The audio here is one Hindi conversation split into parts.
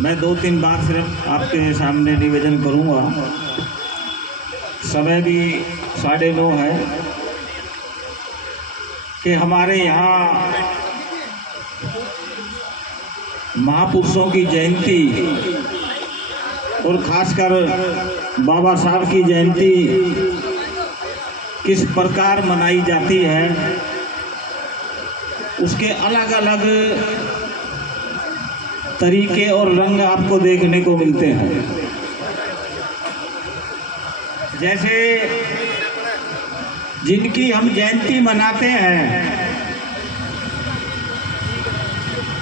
मैं 2-3 बात सिर्फ आपके सामने निवेदन करूंगा। समय भी 9:30 है कि हमारे यहाँ महापुरुषों की जयंती और खासकर बाबा साहब की जयंती किस प्रकार मनाई जाती है, उसके अलग अलग तरीके और रंग आपको देखने को मिलते हैं। जैसे जिनकी हम जयंती मनाते हैं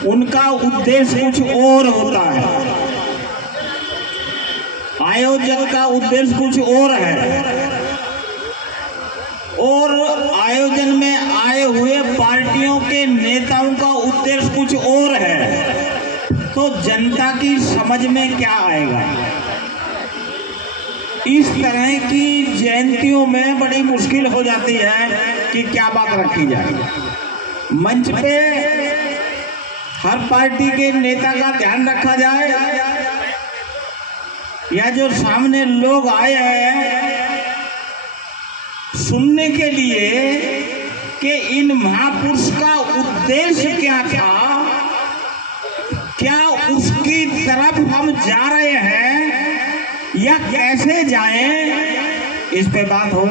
उनका उद्देश्य कुछ और होता है, आयोजक का उद्देश्य कुछ और है, और आयोजन में आए हुए पार्टियों के नेताओं का उद्देश्य कुछ और है। तो जनता की समझ में क्या आएगा? इस तरह की जयंतियों में बड़ी मुश्किल हो जाती है कि क्या बात रखी जाए। मंच पे हर पार्टी के नेता का ध्यान रखा जाए, या जो सामने लोग आए हैं सुनने के लिए कि इन महापुरुष का उद्देश्य क्या था, क्या उसकी तरफ हम जा रहे हैं या कैसे जाएं, इस पे बात हो।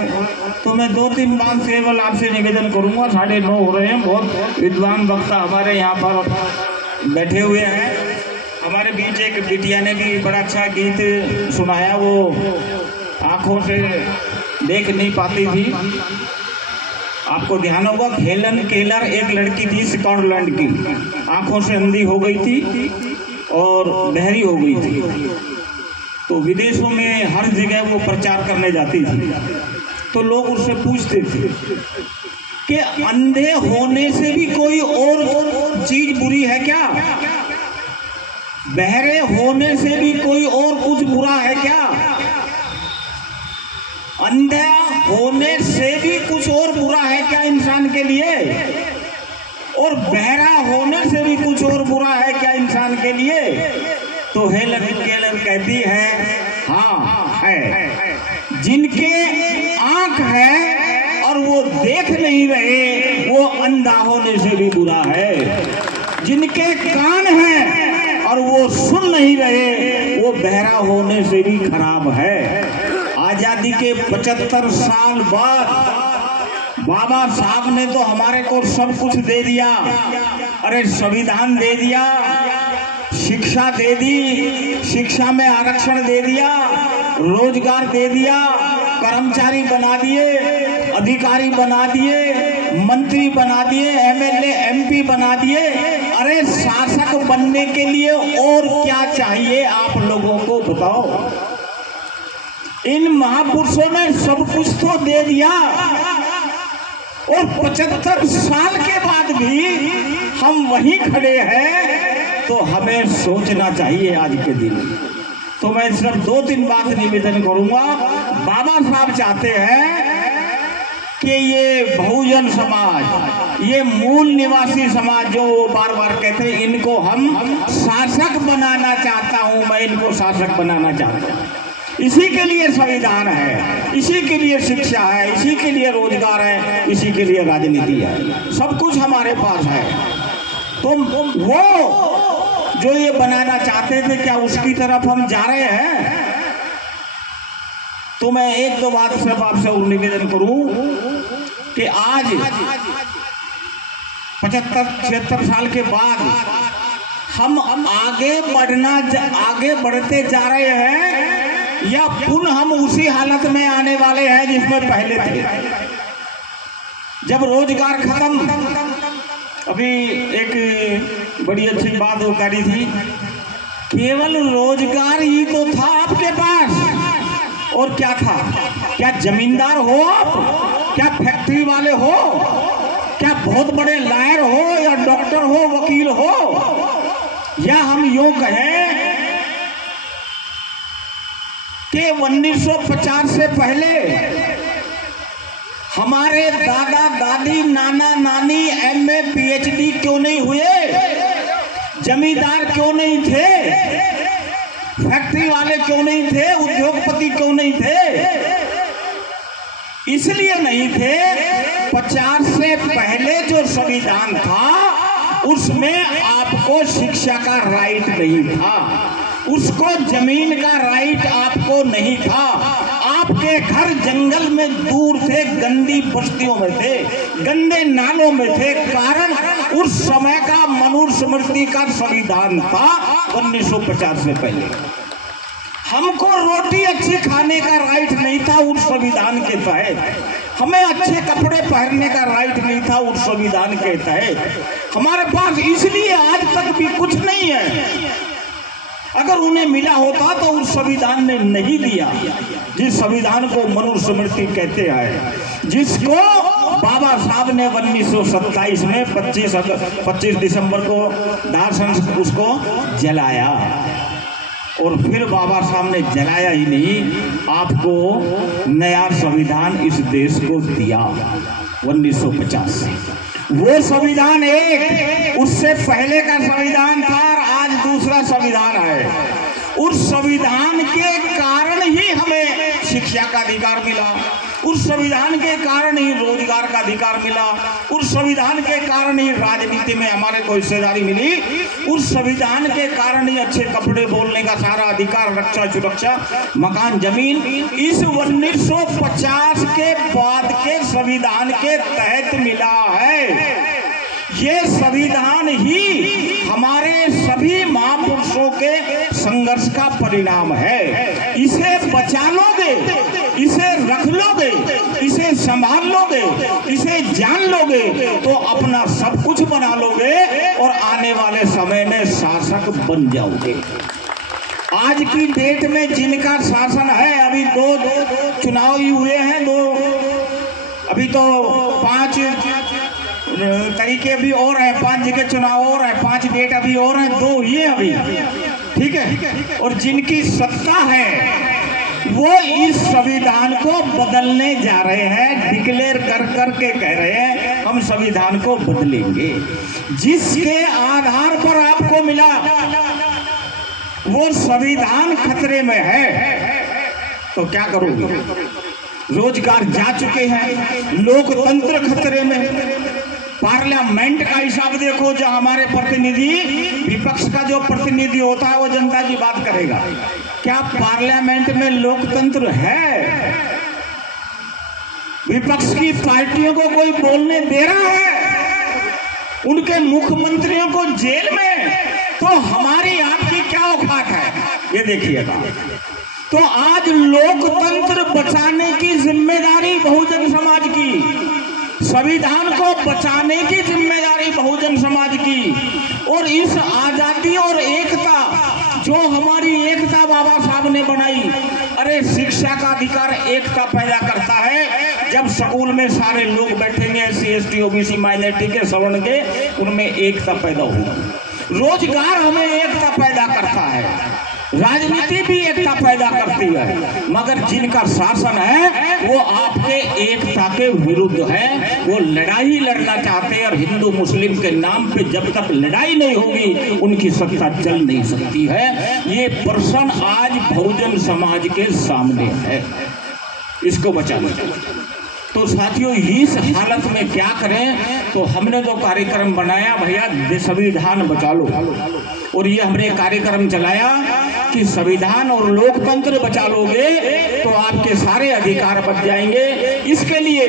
तो मैं 2-3 बात केवल आपसे निवेदन करूंगा। 9:30 हो रहे हैं, बहुत विद्वान वक्ता हमारे यहाँ पर बैठे हुए हैं। हमारे बीच एक बिटिया ने भी बड़ा अच्छा गीत सुनाया, वो आंखों से देख नहीं पाती थी। आपको ध्यान होगा, हेलन केलर एक लड़की थी स्कॉटलैंड की, आंखों से अंधी हो गई थी और बहरी हो गई थी। तो विदेशों में हर जगह वो प्रचार करने जाती थी। तो लोग उससे पूछते थे कि अंधे होने से भी कोई और चीज बुरी है क्या? बहरे होने से भी कोई और कुछ बुरा है क्या? अंधा होने से भी कुछ और बुरा है क्या इंसान के लिए? और बहरा होने से भी कुछ और बुरा है क्या इंसान के लिए? तो हेलन केलर कहती है हाँ है। जिनके आंख है और वो देख नहीं रहे वो अंधा होने से भी बुरा है। जिनके कान हैं और वो सुन नहीं रहे वो बहरा होने से भी खराब है। आजादी के 75 साल बाद बाबा साहब ने तो हमारे को सब कुछ दे दिया। अरे संविधान दे दिया, शिक्षा दे दी, शिक्षा में आरक्षण दे दिया, रोजगार दे दिया, कर्मचारी बना दिए, अधिकारी बना दिए, मंत्री बना दिए, एमएलए एमपी बना दिए। अरे शासक बनने के लिए और क्या चाहिए आप लोगों को बताओ? इन महापुरुषों ने सब कुछ तो दे दिया और 75 साल के बाद भी हम वहीं खड़े हैं। तो हमें सोचना चाहिए आज के दिन। तो मैं सिर्फ 2-3 बात निवेदन करूंगा। बाबा साहब चाहते हैं कि ये बहुजन समाज, ये मूल निवासी समाज जो बार बार कहते हैं, इनको हम शासक बनाना चाहता हूं, मैं इनको शासक बनाना चाहता हूं। इसी के लिए संविधान है, इसी के लिए शिक्षा है, इसी के लिए रोजगार है, इसी के लिए राजनीति है, सब कुछ हमारे पास है। तो वो जो ये बनाना चाहते थे, क्या उसकी तरफ हम जा रहे हैं? तो मैं 1-2 बात सिर्फ आपसे और निवेदन करूं कि आज 75-76 साल के बाद हम आगे बढ़ते जा रहे हैं या पुनः हम उसी हालत में आने वाले हैं जिसमें पहले थे। जब रोजगार खत्म, अभी एक बड़ी अच्छी बात हो करी थी, केवल रोजगार ही तो था आपके पास, और क्या था? क्या जमींदार हो आप? क्या फैक्ट्री वाले हो? क्या बहुत बड़े लॉयर हो या डॉक्टर हो, वकील हो? या हम यूं कहें कि 1950 से पहले हमारे दादा दादी नाना नानी एमए पीएचडी क्यों नहीं हुए? जमींदार क्यों नहीं थे? फैक्ट्री वाले क्यों नहीं थे, उद्योगपति क्यों नहीं थे? इसलिए नहीं थे 50 से पहले जो संविधान था उसमें आपको शिक्षा का राइट नहीं था, उसको जमीन का राइट आपको नहीं था। आपके घर जंगल में दूर थे, गंदी बस्तियों में थे, गंदे नालों में थे। कारण उस समय का मनुस्मृति का संविधान था 1950 से पहले। हमको रोटी अच्छी खाने का राइट नहीं था उस संविधान के तहत, हमें अच्छे कपड़े पहनने का राइट नहीं था उस संविधान के तहत। हमारे पास इसलिए आज तक भी कुछ नहीं है। अगर उन्हें मिला होता तो उस संविधान ने नहीं दिया, जिस संविधान को मनुस्मृति कहते हैं, जिसको बाबा साहब ने 1927 में 25 दिसंबर को दाह संस्कार उसको जलाया। और फिर बाबा साहब ने जलाया ही नहीं, आपको नया संविधान इस देश को दिया 1950। वो संविधान एक, उससे पहले का संविधान था और आज दूसरा संविधान है। उस संविधान के कारण ही हमें शिक्षा का अधिकार मिला, उस संविधान के कारण ही रोजगार का अधिकार मिला, उस संविधान के कारण ही राजनीति में हमारे को हिस्सेदारी मिली, उस संविधान के कारण ही अच्छे कपड़े बोलने का सारा अधिकार, रक्षा सुरक्षा, मकान, जमीन इस 1950 के बाद के संविधान के तहत मिला है। ये संविधान ही हमारे सभी महापुरुषों के संघर्ष का परिणाम है। इसे बचा लोगे, इसे रख लोगे, इसे संभाल लोगे, इसे जान लोगे तो अपना सब कुछ बना लोगे और आने वाले समय में शासक बन जाओगे। आज की डेट में जिनका शासन है, अभी दो चुनाव ही हुए हैं, अभी तो 5 तरीके भी और है, 5 जगह चुनाव और है, 5 डेट अभी और है, 2 ही है अभी, ठीक है। और जिनकी सत्ता है वो इस संविधान को बदलने जा रहे हैं, डिक्लेयर कर करके कह रहे हैं हम संविधान को बदलेंगे। जिसके आधार पर आपको मिला वो संविधान खतरे में है तो क्या करोगे? रोजगार जा चुके हैं, लोकतंत्र खतरे में। पार्लियामेंट का हिसाब देखो, जो हमारे प्रतिनिधि, विपक्ष का जो प्रतिनिधि होता है वो जनता की बात करेगा। क्या पार्लियामेंट में लोकतंत्र है? विपक्ष की पार्टियों को कोई बोलने दे रहा है? उनके मुख्यमंत्रियों को जेल में? तो हमारी आपकी क्या औकात है ये देखिएगा। तो आज लोकतंत्र बचाने की जिम्मेदारी बहुजन समाज की, संविधान को बचाने की जिम्मेदारी बहुजन समाज की। और इस आजादी और एकता जो हमारी एकता बाबा साहब ने बनाई, अरे शिक्षा का अधिकार एकता पैदा करता है। जब स्कूल में सारे लोग बैठेंगे, SC ST OBC माइनॉरिटी के, सवर्ण के, उनमें एकता पैदा होगी। रोजगार हमें एकता पैदा करता है, राजनीति भी एकता पैदा करती है। मगर जिनका शासन है वो आपके एकता के विरुद्ध है, वो लड़ाई लड़ना चाहते हैं। और हिंदू मुस्लिम के नाम पे जब तक लड़ाई नहीं होगी उनकी सत्ता चल नहीं सकती है। ये प्रश्न आज बहुजन समाज के सामने है, इसको बचाना चाहिए। तो साथियों, इस हालत में क्या करें? तो हमने तो कार्यक्रम बनाया, भैया संविधान बचा लो, और ये हमने कार्यक्रम चलाया कि संविधान और लोकतंत्र बचा लोगे तो आपके सारे अधिकार बच जाएंगे। इसके लिए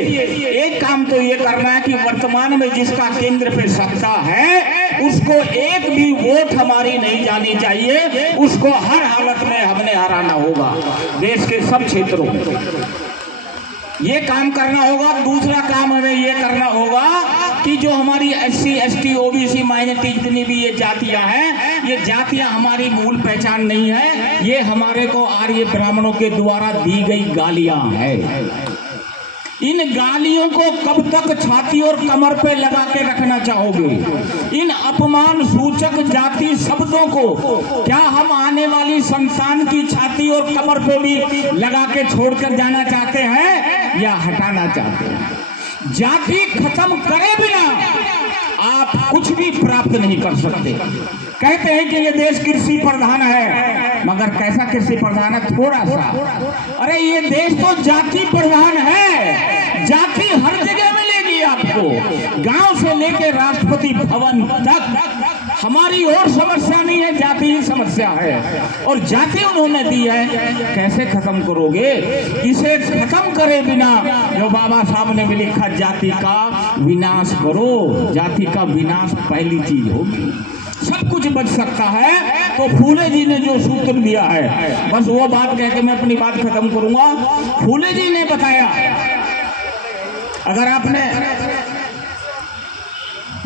एक काम तो ये करना है कि वर्तमान में जिसका केंद्र पे सत्ता है उसको एक भी वोट हमारी नहीं जानी चाहिए, उसको हर हालत में हमने हराना होगा देश के सब क्षेत्रों में। ये काम करना होगा। दूसरा काम हमें ये करना होगा कि जो हमारी SC ST OBC माइनॉरिटी जितनी भी ये जातियां हैं, ये जातियां हमारी मूल पहचान नहीं है, ये हमारे को आर्य ब्राह्मणों के द्वारा दी गई गालियां हैं। इन गालियों को कब तक छाती और कमर पे लगा के रखना चाहोगे? इन अपमान सूचक जाति शब्दों को क्या हम आने वाली संतान की छाती और कमर पे भी लगा के छोड़कर जाना चाहते हैं या हटाना चाहते हैं? जाति खत्म करे बिना आप कुछ भी प्राप्त नहीं कर सकते। कहते हैं कि ये देश कृषि प्रधान है, मगर कैसा कृषि प्रधान है? थोड़ा सा। अरे ये देश तो जाति प्रधान है, जाति हर जगह मिलेगी आपको, गांव से लेके राष्ट्रपति भवन तक। हमारी और समस्या नहीं है, जाति ही समस्या है, और जाति उन्होंने दी है। कैसे खत्म करोगे? इसे खत्म करे बिना जो बाबा साहब ने भी लिखा, जाति का विनाश करो। जाति का विनाश पहली चीज होगी, सब कुछ बच सकता है। तो फूले जी ने जो सूत्र दिया है, बस वो बात कह के मैं अपनी बात खत्म करूंगा। फूले जी ने बताया, अगर आपने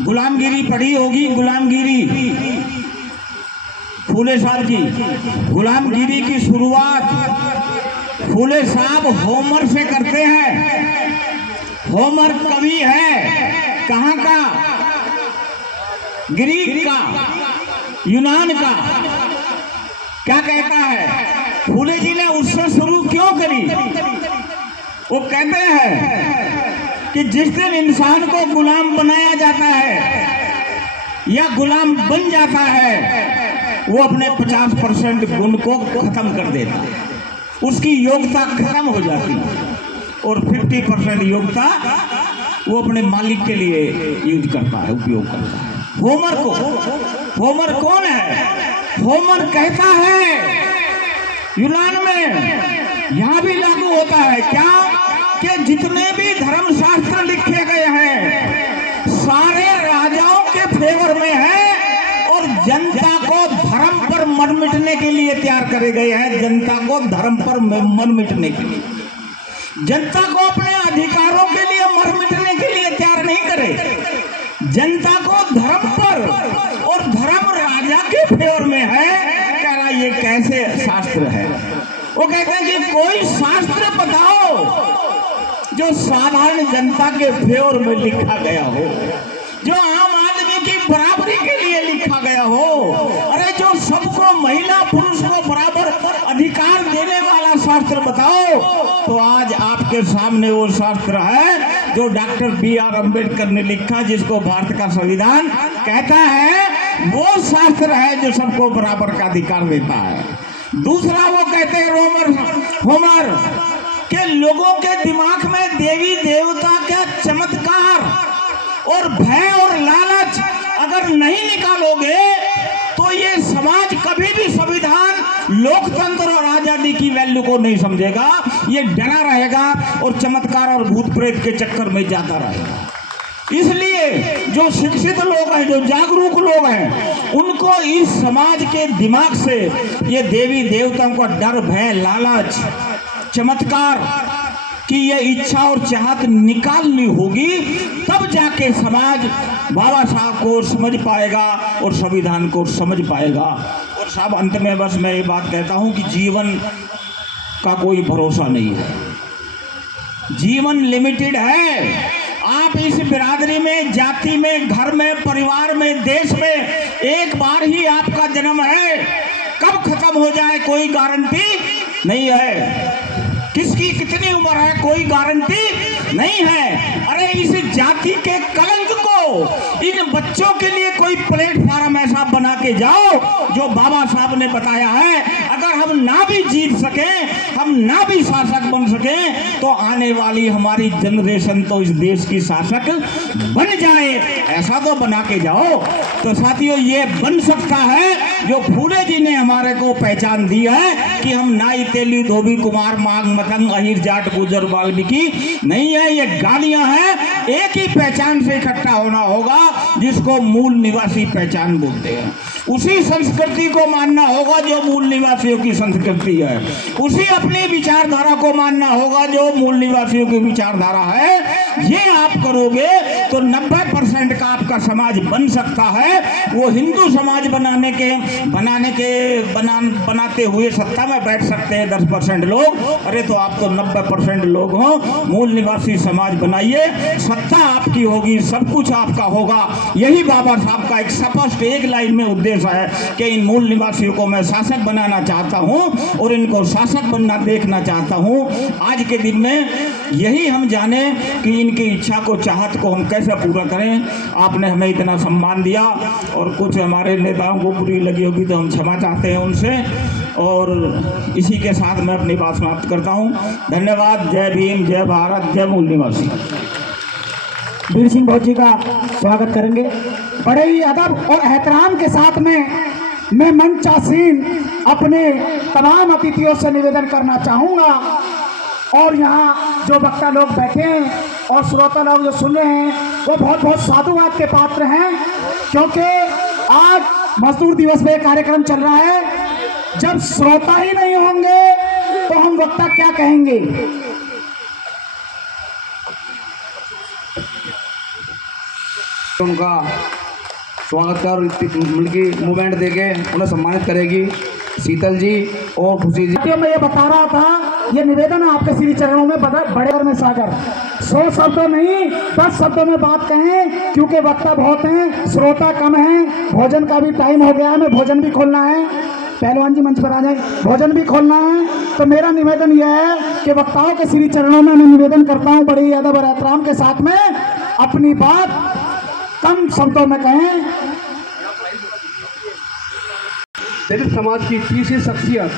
गुलामगिरी पढ़ी होगी, गुलामगिरी फूले साहब की, गुलामगिरी की शुरुआत फूले साहब होमर से करते हैं। होमर कवि है, कहाँ का? ग्रीक का, यूनान का। क्या कहता है? फूले जी ने उससे शुरू क्यों करी? वो कहते हैं कि जिस दिन इंसान को गुलाम बनाया जाता है या गुलाम बन जाता है, वो अपने 50% गुण को खत्म कर देता है, उसकी योग्यता खत्म हो जाती है, और 50% योग्यता वो अपने मालिक के लिए यूज करता है, उपयोग करता है। होमर को, होमर कौन है? होमर कहता है, यूनान में यहां भी लागू होता है क्या, कि जितने भी धर्मशास्त्र लिखे गए हैं सारे राजाओं के फेवर में है, और जनता को धर्म पर मर मिटने के लिए तैयार करे गए हैं। जनता को धर्म पर मर मिटने के लिए, जनता को अपने अधिकारों के लिए मर मिटने के लिए तैयार नहीं करे, जनता को धर्म पर, और धर्म राजा के फेवर में है। कह रहा ये कैसे शास्त्र है? वो कहते हैं कि कोई शास्त्र बताओ जो साधारण जनता के फेवर में लिखा गया हो, जो आम आदमी की बराबरी के लिए लिखा गया हो। अरे जो सबको, महिला पुरुष को बराबर अधिकार देने वाला शास्त्र बताओ। तो आज आपके सामने वो शास्त्र है जो डॉक्टर B.R. अम्बेडकर ने लिखा, जिसको भारत का संविधान कहता है। वो शास्त्र है जो सबको बराबर का अधिकार देता है। दूसरा वो कहते हैं होमर के लोगों के दिमाग में देवी देवता का चमत्कार और भय और लालच अगर नहीं निकालोगे तो ये समाज कभी भी संविधान, लोकतंत्र और आजादी की वैल्यू को नहीं समझेगा। ये डरा रहेगा और चमत्कार और भूत प्रेत के चक्कर में जाता रहेगा। इसलिए जो शिक्षित लोग हैं, जो जागरूक लोग हैं, उनको इस समाज के दिमाग से ये देवी देवताओं का डर, भय, लालच, चमत्कार की ये इच्छा और चाहत निकालनी होगी। तब जाके समाज बाबा साहब को समझ पाएगा और संविधान को समझ पाएगा। और साहब, अंत में बस मैं ये बात कहता हूं कि जीवन का कोई भरोसा नहीं है, जीवन लिमिटेड है। आप इस बिरादरी में, जाति में, घर में, परिवार में, देश में एक बार ही आपका जन्म है। कब खत्म हो जाए कोई गारंटी नहीं है। किसकी कितनी उम्र है कोई गारंटी नहीं है। अरे इस जाति के कलंक को इन बच्चों के लिए कोई प्लेटफॉर्म ऐसा बना के जाओ जो बाबा साहब ने बताया है। अगर हम ना भी जीत सके, हम ना भी शासक बन सके, तो आने वाली हमारी जनरेशन तो इस देश की शासक बन जाए, ऐसा तो बना के जाओ। तो साथियों, ये बन सकता है जो फूले जी ने हमारे को पहचान दी है कि हम नाई, तेली, धोबी, कुमार, मांग, मतंग, अहिर, जाट, गुजर, वाल्मीकि नहीं है। ये गालियां हैं। एक ही पहचान से इकट्ठा होना होगा जिसको मूल निवासी पहचान बोलते हैं। उसी संस्कृति को मानना होगा जो मूल निवासियों की संस्कृति है। उसी अपनी विचारधारा को मानना होगा जो मूल निवासियों की विचारधारा है। ये आप करोगे तो 90% का आपका समाज बन सकता है। वो हिंदू समाज बनाते हुए सत्ता में बैठ सकते हैं 10% लोग। अरे तो आप तो 90% लोग हो। मूल निवासी समाज बनाइए, सत्ता आपकी होगी, सब कुछ आपका होगा। यही बाबा साहब का एक स्पष्ट, एक लाइन में उद्देश्य उद्देश्य है कि इन मूल निवासियों को मैं शासक बनाना चाहता हूं और इनको शासक बनना देखना चाहता हूं। आज के दिन में यही हम जाने कि इनकी इच्छा को, चाहत को हम कैसे पूरा करें। आपने हमें इतना सम्मान दिया और कुछ हमारे नेताओं को बुरी लगी होगी तो हम क्षमा चाहते हैं उनसे, और इसी के साथ मैं अपनी बात समाप्त करता हूं। धन्यवाद। जय भीम, जय भारत, जय मूल निवासी। वीर सिंह भौज जी का स्वागत करेंगे। बड़े ही अदब और एहतराम के साथ में मैं मंचासीन अपने तमाम अतिथियों से निवेदन करना चाहूँगा, और यहाँ जो वक्ता लोग बैठे हैं और श्रोता लोग जो सुन रहे हैं वो बहुत बहुत साधुवाद के पात्र हैं, क्योंकि आज मजदूर दिवस में कार्यक्रम चल रहा है। जब श्रोता ही नहीं होंगे तो हम वक्ता क्या कहेंगे। उनका स्वागत कर उनकी मूवमेंट देके उन्हें सम्मानित करेगी शीतल जी और खुशी जी। मैं ये बता रहा था, ये निवेदन है आपके श्री चरणों में, बड़े में सागर 100 शब्दों नहीं 10 शब्दों में बात कहें, क्योंकि वक्ता बहुत हैं, श्रोता कम हैं, भोजन का भी टाइम हो गया है, हमें भोजन भी खोलना है। पहलवान जी मंच पर आ जाए, भोजन भी खोलना है। तो मेरा निवेदन यह है कि वक्ताओं के श्री चरणों में मैं निवेदन करता हूँ बड़ी अदब और एहतराम के साथ में अपनी बात कम शब्दों में कहें। दलित समाज की तीसरी शख्सियत,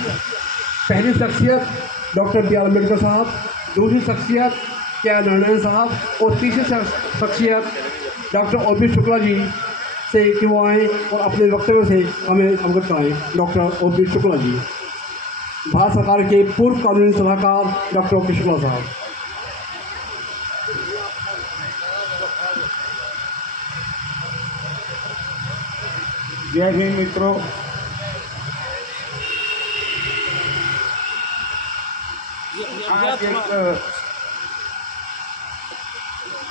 पहली शख्सियत डॉक्टर बी आर अम्बेडकर साहब, दूसरी शख्सियत के नारायण साहब और तीसरी शख्सियत डॉक्टर ओ.पी. शुक्ला जी से कि वो आएँ और अपने वक्तव्य से हमें अवगत कराएँ। Doctor O P. शुक्ला जी, भारत सरकार के पूर्व कानूनी सलाहकार डॉक्टर ओ.पी. शुक्ला साहब। जय भीम मित्रों। आज एक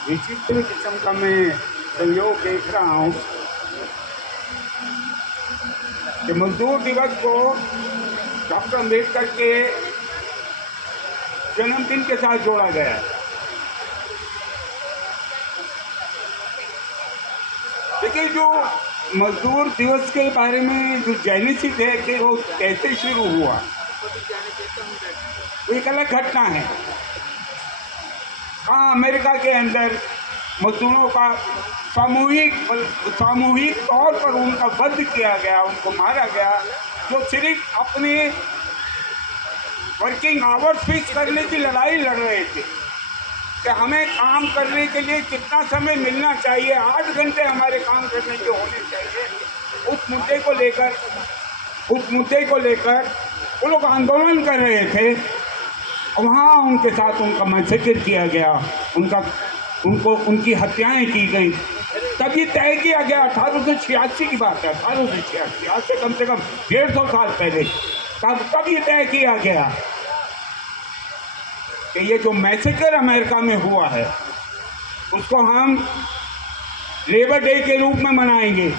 विचित्र किस्म का मैं संयोग देख रहा हूँ कि मजदूर दिवस को डॉक्टर अम्बेडकर के जन्मदिन के साथ जोड़ा गया है। देखिए, जो मजदूर दिवस के बारे में जो जेनेसिस है कि वो कैसे शुरू हुआ, वो एक अलग घटना है। हाँ, अमेरिका के अंदर मजदूरों का सामूहिक तौर पर उनका वध किया गया, उनको मारा गया, जो सिर्फ अपने वर्किंग आवर्स फिक्स करने की लड़ाई लड़ रहे थे कि हमें काम करने के लिए कितना समय मिलना चाहिए, 8 घंटे हमारे काम करने के होने चाहिए। उस मुद्दे को लेकर वो लोग आंदोलन कर रहे थे। वहाँ उनके साथ उनका मैसेकर किया गया, उनकी हत्याएं की गई। तब ये तय किया गया, 1886 की बात है, 1886, आज से कम 150 साल पहले तब ये तय किया गया कि ये जो मैसेकर अमेरिका में हुआ है उसको हम लेबर डे के रूप में मनाएंगे।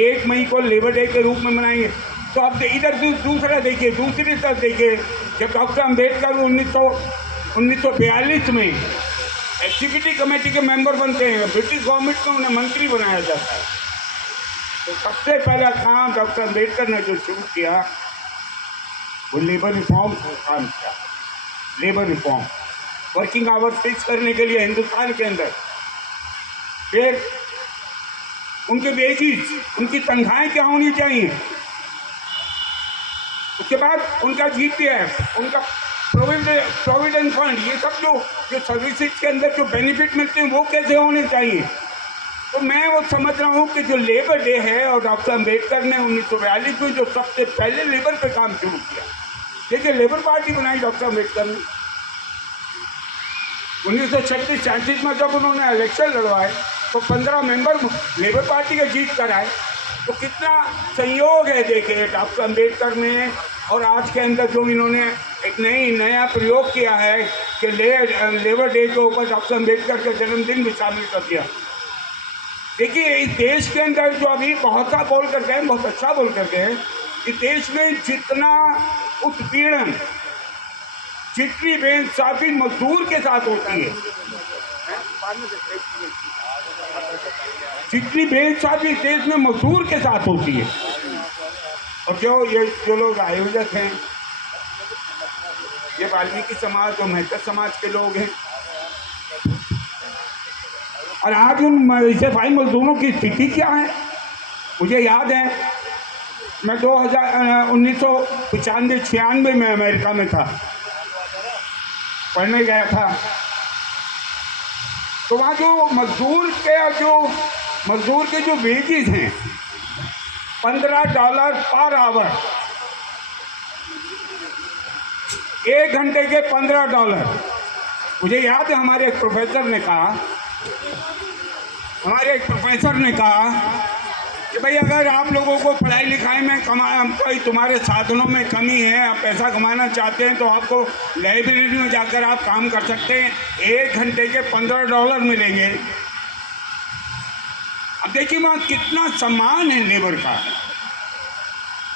1 मई को लेबर डे के रूप में मनाएंगे। तो अब इधर दूसरा देखिए, दूसरी तरफ देखिए, जब डॉक्टर अम्बेडकर 1942 में एग्जीक्यूटिव कमेटी के मेंबर बनते हैं, ब्रिटिश गवर्नमेंट में उन्हें मंत्री बनाया जाता है, तो सबसे पहला काम डॉक्टर अम्बेडकर ने जो शुरू किया वो लेबर रिफॉर्म काम किया। Labour reform, working hours fix करने के लिए हिंदुस्तान के अंदर, फिर उनके वेजेस, उनकी तनख्वाहें क्या होनी चाहिए, उसके बाद उनका जीपीएफ, उनका प्रोविडेंट फंड, ये सब जो सर्विसेज के अंदर जो बेनिफिट मिलते हैं वो कैसे होने चाहिए। तो मैं वो समझ रहा हूँ कि जो लेबर डे है, और डॉक्टर अम्बेडकर ने 1942 में जो सबसे पहले लेबर पे काम शुरू किया, देखिए लेबर पार्टी बनाई डॉक्टर अम्बेडकर ने। 1936-37 में जब उन्होंने इलेक्शन लड़वाए तो 15 मेंबर लेबर पार्टी के जीत कर आए। तो कितना संयोग है देखिए डॉक्टर अम्बेडकर ने और आज के अंदर जो इन्होंने एक नया प्रयोग किया है कि लेबर डे के ऊपर डॉक्टर अम्बेडकर का जन्मदिन भी शामिल कर दिया। देखिए, इस देश के अंदर जो अभी बहुत बोल कर गए, बहुत अच्छा बोल कर गए, इस देश में जितना उत्पीड़न, जितनी बेइंसाफी मजदूर के साथ होती है, जितनी बेइंसाफी देश में मजदूर के साथ होती है, और जो ये जो लोग आयोजक हैं ये वाल्मीकि समाज और मेहतर समाज के लोग हैं। और आज उन ऐसे भाई मजदूरों की स्थिति क्या है? मुझे याद है मैं 1995-96 में अमेरिका में था, पढ़ने गया था। तो वहाँ जो मजदूर के जो वेजेस हैं $15 पर आवर, 1 घंटे के $15। मुझे याद है हमारे एक प्रोफेसर ने कहा कि भाई अगर आप लोगों को पढ़ाई लिखाई में कोई तुम्हारे साधनों में कमी है, आप पैसा कमाना चाहते हैं तो आपको लाइब्रेरी में जाकर आप काम कर सकते हैं, 1 घंटे के $15 मिलेंगे। अब देखिए वहाँ कितना सम्मान है लेबर का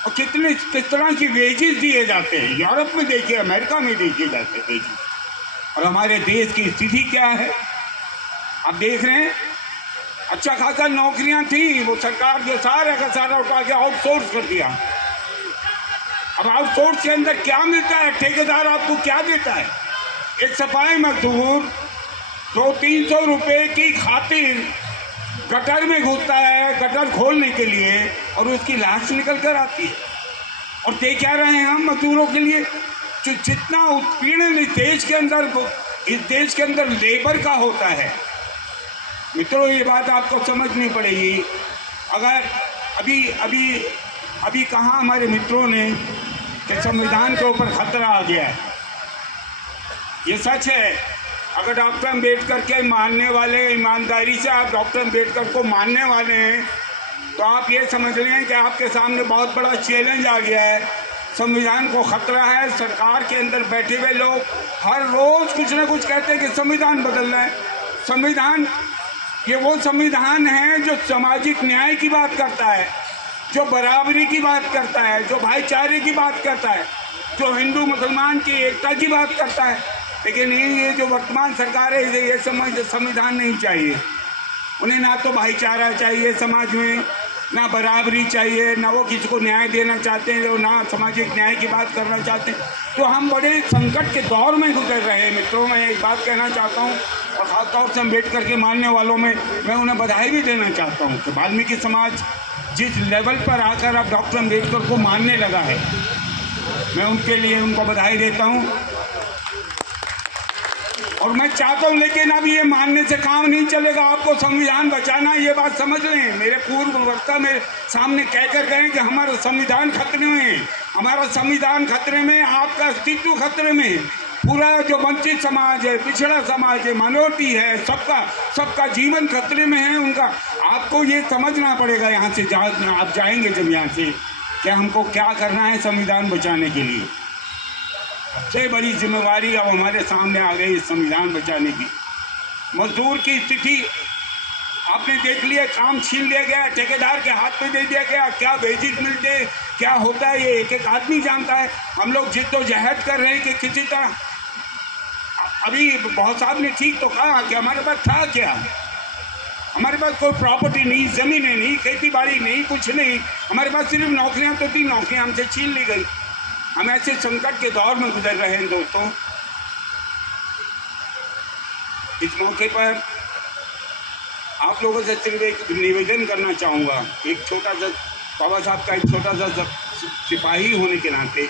और किस तरह की वेजेस दिए जाते हैं। यूरोप में देखिए, अमेरिका में दिए जाते हैं वेजेस, और हमारे देश की स्थिति क्या है आप देख रहे हैं। अच्छा खासा नौकरियां थी, वो सरकार जो सारा का सारा उठा के आउटसोर्स कर दिया। अब आउटसोर्स के अंदर क्या मिलता है? ठेकेदार आपको क्या देता है? एक सफाई मजदूर 200-300 रुपए की खातिर गटर में घुसता है गटर खोलने के लिए, और उसकी लाश निकल कर आती है। और दे क्या रहे हैं हम मजदूरों के लिए? जितना उत्पीड़न इस देश के अंदर लेबर का होता है मित्रों, ये बात आपको समझनी पड़ेगी। अगर अभी कहाँ हमारे मित्रों ने कि संविधान के ऊपर खतरा आ गया है, ये सच है। अगर डॉक्टर अम्बेडकर के मानने वाले, ईमानदारी से आप डॉक्टर अम्बेडकर को मानने वाले हैं तो आप ये समझ लें कि आपके सामने बहुत बड़ा चैलेंज आ गया है। संविधान को खतरा है। सरकार के अंदर बैठे हुए लोग हर रोज कुछ ना कुछ कहते हैं कि संविधान बदलना है। संविधान ये वो संविधान है जो सामाजिक न्याय की बात करता है, जो बराबरी की बात करता है, जो भाईचारे की बात करता है, जो हिंदू मुसलमान की एकता की बात करता है। लेकिन ये जो वर्तमान सरकार है ये संविधान नहीं चाहिए। उन्हें ना तो भाईचारा चाहिए समाज में, ना बराबरी चाहिए, ना वो किसी को न्याय देना चाहते हैं, ना सामाजिक न्याय की बात करना चाहते हैं। तो हम बड़े संकट के दौर में गुजर रहे हैं मित्रों। मैं एक बात कहना चाहता हूँ और खासतौर से अम्बेडकर के मानने वालों में मैं उन्हें बधाई भी देना चाहता हूँ कि वाल्मीकि समाज जिस लेवल पर आकर अब डॉक्टर अम्बेडकर को मानने लगा है, मैं उनके लिए उनको बधाई देता हूँ। और मैं चाहता हूँ, लेकिन अब ये मानने से काम नहीं चलेगा। आपको संविधान बचाना, ये बात समझ लें। मेरे पूर्व वक्ता मेरे सामने कहकर गए कि हमारा संविधान खतरे में है, हमारा संविधान खतरे में, आपका अस्तित्व खतरे में, पूरा जो वंचित समाज है, पिछड़ा समाज है, माइनॉरिटी है, सबका जीवन खतरे में है उनका। आपको ये समझना पड़ेगा यहाँ से आप जाएंगे जब यहाँ से, कि हमको क्या करना है संविधान बचाने के लिए। सबसे बड़ी जिम्मेवारी अब हमारे सामने आ गई संविधान बचाने की। मजदूर की स्थिति आपने देख लिया, काम छीन लिया गया, ठेकेदार के हाथ में दे दिया गया। क्या वेजेस मिलते, क्या होता है, ये एक एक आदमी जानता है। हम लोग जिद्दोजहद कर रहे हैं कि किसी तरह, अभी बहुत साहब ने ठीक तो कहा कि हमारे पास था क्या, हमारे पास कोई प्रॉपर्टी नहीं, ज़मीनें नहीं, खेती बाड़ी नहीं, कुछ नहीं। हमारे पास सिर्फ नौकरियां तो थी, नौकरियां हमसे छीन ली गई। हम ऐसे संकट के दौर में गुजर रहे हैं दोस्तों। इस मौके पर आप लोगों से सिर्फ एक निवेदन करना चाहूँगा, एक छोटा सा, बाबा साहब का एक छोटा सा सिपाही होने के नाते,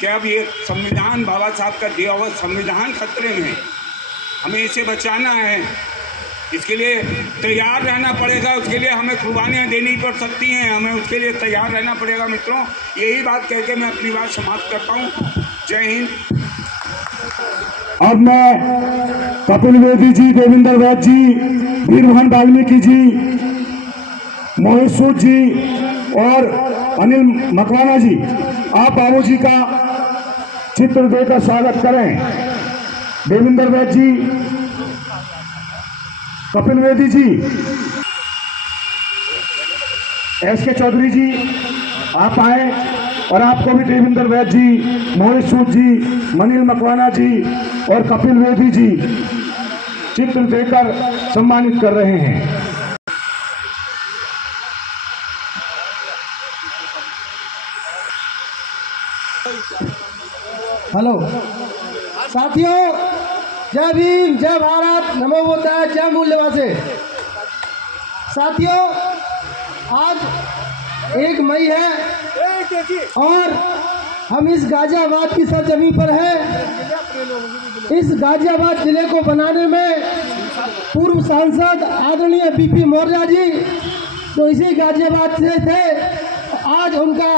कि अब ये संविधान, बाबा साहब का दिया हुआ संविधान खतरे में है। हमें इसे बचाना है, इसके लिए तैयार रहना पड़ेगा। उसके लिए हमें कुर्बानियाँ देनी पड़ सकती हैं, हमें उसके लिए तैयार रहना पड़ेगा मित्रों। यही बात कह के मैं अपनी बात समाप्त करता हूँ। जय हिंद। अब मैं कपिल वेदी जी, देवेंद्र वैद्य जी, वीरमोहन वाल्मीकि जी, मोहित सूद जी और अनिल मकवाना जी, आप बाबू जी का चित्र देकर स्वागत करें। देवेंद्र वैद्य जी, कपिल वेदी जी, एस.के. चौधरी जी, आप आए। और आपको भी देवेंद्र वैद्य जी, मोहित सूद जी, अनिल मकवाना जी और कपिल वेदी जी चित्र देकर सम्मानित कर रहे हैं। हेलो साथियों, जय भीम, जय भारत, नमो बुद्धाय, जय मूल्यवासी। साथियों, आज 1 मई है और हम इस गाजियाबाद की सरजमीन पर हैं। इस गाजियाबाद जिले को बनाने में पूर्व सांसद आदरणीय बीपी मौर्य जी, जो इसी गाजियाबाद से थे, आज उनका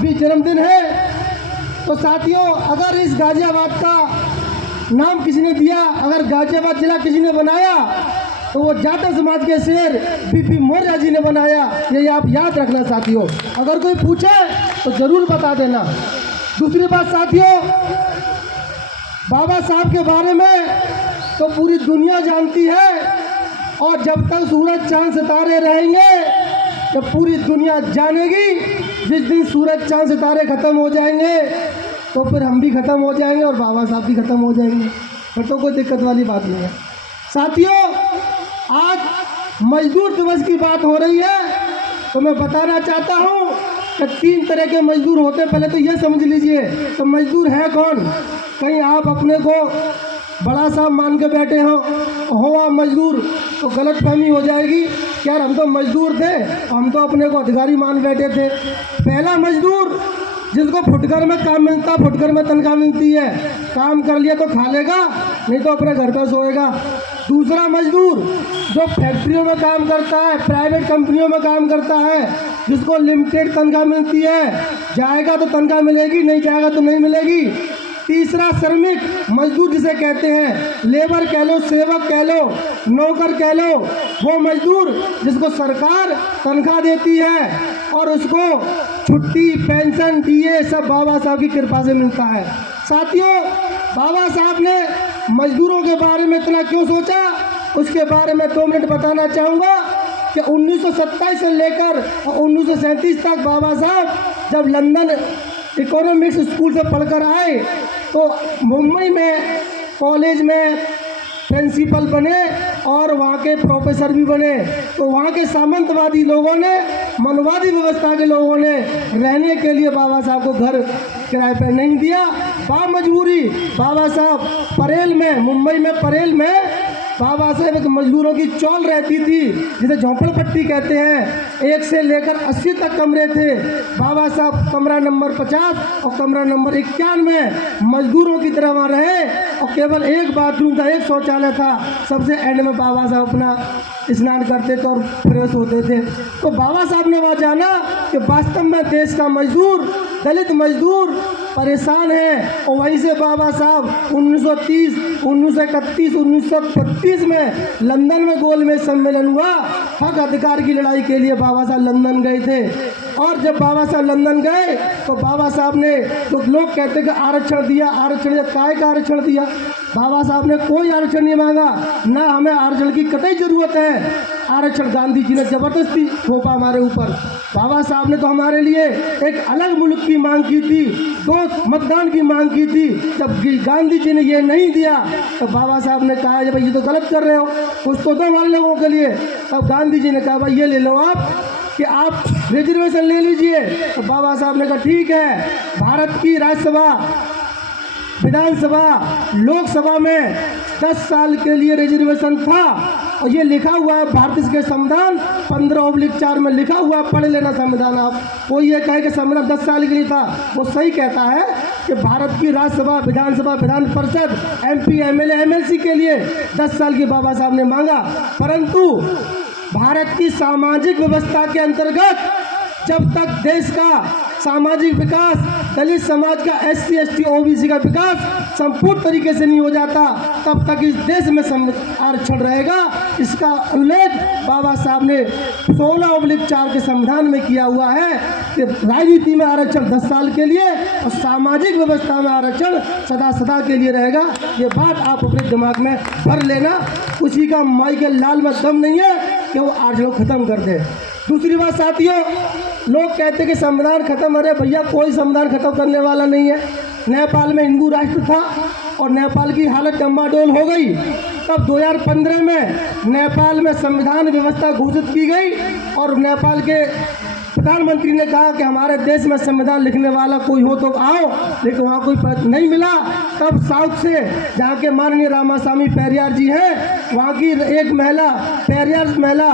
भी जन्मदिन है। तो साथियों, अगर इस गाजियाबाद का नाम किसी ने दिया, अगर गाजियाबाद जिला किसी ने बनाया, तो वो जाटव समाज के शेर बीपी मौर्य जी ने बनाया। ये आप याद रखना साथियों, अगर कोई पूछे तो जरूर बता देना। दूसरी बात साथियों, बाबा साहब के बारे में तो पूरी दुनिया जानती है, और जब तक सूरज चांद सितारे रहेंगे, जब पूरी दुनिया जानेगी, जिस दिन सूरज चांद सितारे खत्म हो जाएंगे तो फिर हम भी खत्म हो जाएंगे और बाबा साहब भी खत्म हो जाएंगे। फिर तो कोई दिक्कत वाली बात नहीं है। साथियों, आज मजदूर दिवस की बात हो रही है, तो मैं बताना चाहता हूँ कि 3 तरह के मजदूर होते हैं। पहले तो ये समझ लीजिए तो मजदूर है कौन। कहीं आप अपने को बड़ा साहब मान के बैठे हो आप मजदूर, तो गलत फहमी हो जाएगी कि यार हम तो मजदूर थे, हम तो अपने को अधिकारी मान बैठे थे। पहला मजदूर जिसको फुटकर में काम मिलता, फुटकर में तनख्वाह मिलती है, काम कर लिया तो खा लेगा, नहीं तो अपने घर पर सोएगा। दूसरा मजदूर जो फैक्ट्रियों में काम करता है, प्राइवेट कंपनियों में काम करता है, जिसको लिमिटेड तनख्वाह मिलती है, जाएगा तो तनख्वाह मिलेगी, नहीं जाएगा तो नहीं मिलेगी। तीसरा श्रमिक मजदूर जिसे कहते हैं, लेबर कह लो, सेवक कह लो, नौकर कह लो, वो मजदूर जिसको सरकार तनख्वाह देती है और उसको छुट्टी, पेंशन, डीए सब बाबा साहब की कृपा से मिलता है। साथियों, बाबा साहब ने मजदूरों के बारे में इतना क्यों सोचा, उसके बारे में 2 मिनट बताना चाहूँगा कि 1927 से लेकर 1937 तक बाबा साहब जब लंदन इकोनॉमिक्स स्कूल से पढ़कर आए, तो मुंबई में कॉलेज में प्रिंसिपल बने और वहाँ के प्रोफेसर भी बने। तो वहाँ के सामंतवादी लोगों ने, मनवादी व्यवस्था के लोगों ने रहने के लिए बाबा साहब को घर किराए पर नहीं दिया। बामजबूरी बाबा साहब परेल में, मुंबई में परेल में बाबा साहब एक मजदूरों की चौल रहती थी, जिसे झोंपड़पट्टी कहते हैं। 1 से लेकर 80 तक कमरे थे। बाबा साहब कमरा नंबर 50 और कमरा नंबर 51 में मजदूरों की तरह वहाँ रहे, और केवल 1 बाथरूम था, 1 शौचालय था। सबसे एंड में बाबा साहब अपना स्नान करते थे और फ्रेश होते थे। तो बाबा साहब ने वहाँ जाना कि वास्तव में देश का मजदूर, दलित मजदूर परेशान है, और वहीं से बाबा साहब 1930, 1931, 1932 में लंदन में गोलमेज सम्मेलन हुआ। हक अधिकार की लड़ाई के लिए बाबा साहब लंदन गए थे। और जब बाबा साहब लंदन गए तो बाबा साहब ने, तो लोग कहते कि आरक्षण दिया, आरक्षण, काय का आरक्षण दिया। बाबा साहब ने कोई आरक्षण नहीं मांगा, ना हमें आरक्षण की कतई जरूरत है। आरक्षण गांधी जी ने जबरदस्ती थोपा हमारे ऊपर। बाबा साहब ने तो हमारे लिए एक अलग मुल्क की मांग की थी, 2 मतदान की मांग की थी। जब गांधी जी ने ये नहीं दिया तो बाबा साहब ने कहा भाई ये तो गलत कर रहे हो, कुछ तो दो हमारे लोगों के लिए। तब गांधी जी ने कहा भाई ये ले लो आप, कि आप रिजर्वेशन ले लीजिए। तो बाबा साहब ने कहा ठीक है। भारत की राज्यसभा, विधानसभा, लोकसभा में 10 साल के लिए रिजर्वेशन था, और ये लिखा हुआ है भारत के संविधान 15/4 में लिखा हुआ, पढ़ लेना संविधान आप। कोई ये कहे कि संविधान 10 साल के लिए था, वो सही कहता है कि भारत की राज्यसभा, विधानसभा, Vidhan Parishad, MP, MLA, MLC के लिए 10 साल की बाबा साहब ने मांगा। परंतु भारत की सामाजिक व्यवस्था के अंतर्गत जब तक देश का सामाजिक विकास, दलित समाज का, SC, ST, OBC का विकास संपूर्ण तरीके से नहीं हो जाता, तब तक इस देश में आरक्षण रहेगा। इसका उल्लेख बाबा साहब ने 16/4 के संविधान में किया हुआ है कि राजनीति में आरक्षण 10 साल के लिए और सामाजिक व्यवस्था में आरक्षण सदा सदा के लिए रहेगा। ये बात आप अपने दिमाग में भर लेना। उसी का माई के लाल में दम नहीं है कि वो आरक्षण खत्म कर दे। दूसरी बात साथियों, लोग कहते हैं कि संविधान खत्म, अरे भैया कोई संविधान खत्म करने वाला नहीं है। नेपाल में हिंदू राष्ट्र था और नेपाल की हालत डंबाडोल हो गई। तब 2015 में नेपाल में संविधान व्यवस्था घोषित की गई और नेपाल के प्रधानमंत्री ने कहा कि हमारे देश में संविधान लिखने वाला कोई हो तो आओ, लेकिन वहाँ कोई नहीं मिला। तब साउथ से जहाँ के माननीय रामास्वामी पेरियार जी हैं, वहाँ की एक महिला पेरियार महिला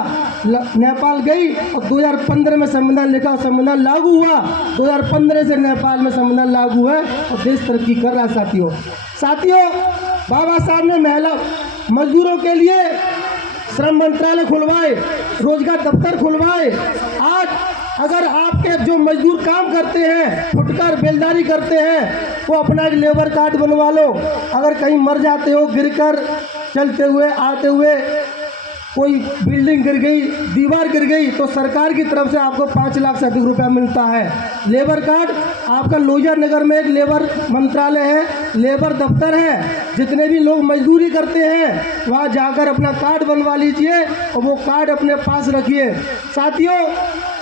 नेपाल गई और 2015 में संविधान लिखा, संविधान लागू हुआ। 2015 से नेपाल में संविधान लागू है और देश तरक्की कर रहा है। साथियों, बाबा साहब ने महिला मजदूरों के लिए श्रम मंत्रालय खुलवाए, रोजगार दफ्तर खुलवाए। आज अगर आपके जो मजदूर काम करते हैं, फुटकर बेलदारी करते हैं, वो अपना एक लेबर कार्ड बनवा लो। अगर कहीं मर जाते हो, गिरकर चलते हुए आते हुए कोई बिल्डिंग गिर गई, दीवार गिर गई, तो सरकार की तरफ से आपको 5 लाख से अधिक रुपया मिलता है। लेबर कार्ड आपका लोहिया नगर में एक लेबर मंत्रालय है, लेबर दफ्तर है। जितने भी लोग मजदूरी करते हैं वहाँ जाकर अपना कार्ड बनवा लीजिए और वो कार्ड अपने पास रखिए। साथियों,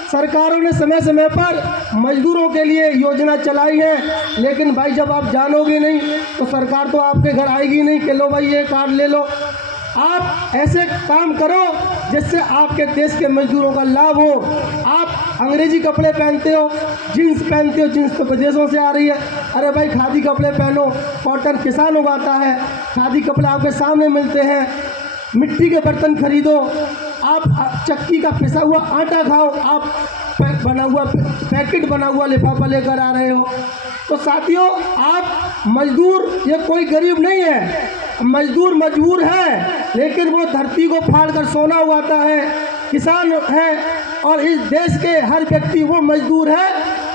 सरकारों ने समय समय पर मजदूरों के लिए योजना चलाई है, लेकिन भाई जब आप जानोगे नहीं तो सरकार तो आपके घर आएगी नहीं कि लो भाई ये कार्ड ले लो। आप ऐसे काम करो जिससे आपके देश के मजदूरों का लाभ हो। आप अंग्रेजी कपड़े पहनते हो, जीन्स पहनते हो, जीन्स तो विदेशों से आ रही है। अरे भाई खादी कपड़े पहनो, कॉटन किसान उगाता है, खादी कपड़े आपके सामने मिलते हैं। मिट्टी के बर्तन खरीदो, आप चक्की का पिसा हुआ आटा खाओ, आप बना हुआ पैकेट बना हुआ लिफाफा लेकर आ रहे हो। तो साथियों, आप मजदूर, ये कोई गरीब नहीं है, मजदूर मजबूर है, लेकिन वो धरती को फाड़ कर सोना उगाता है, किसान है। और इस देश के हर व्यक्ति वो मजदूर है